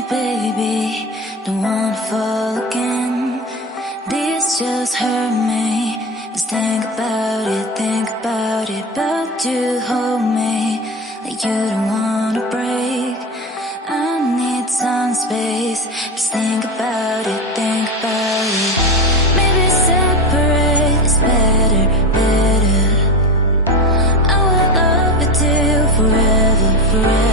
me, baby, don't wanna fall again. This just hurt me. Just think about it, but you hold me like you don't wanna break. I need some space. Just think about it, think about it. Maybe separate is better, better. I will love you till forever, forever.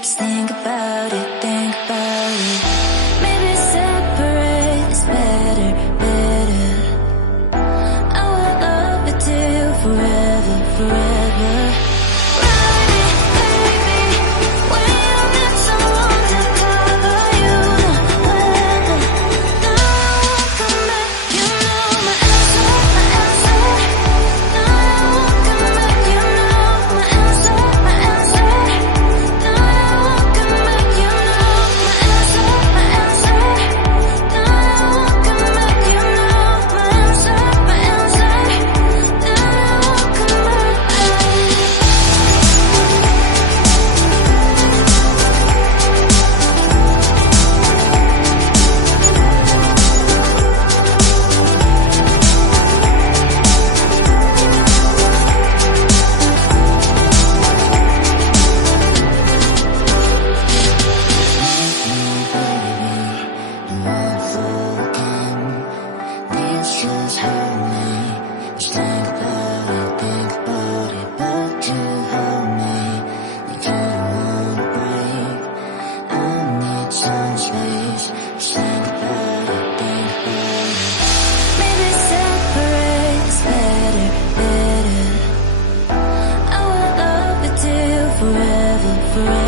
Just think about it, think about it. Maybe separate is better, better. I will love you till forever, forever. Forever, forever.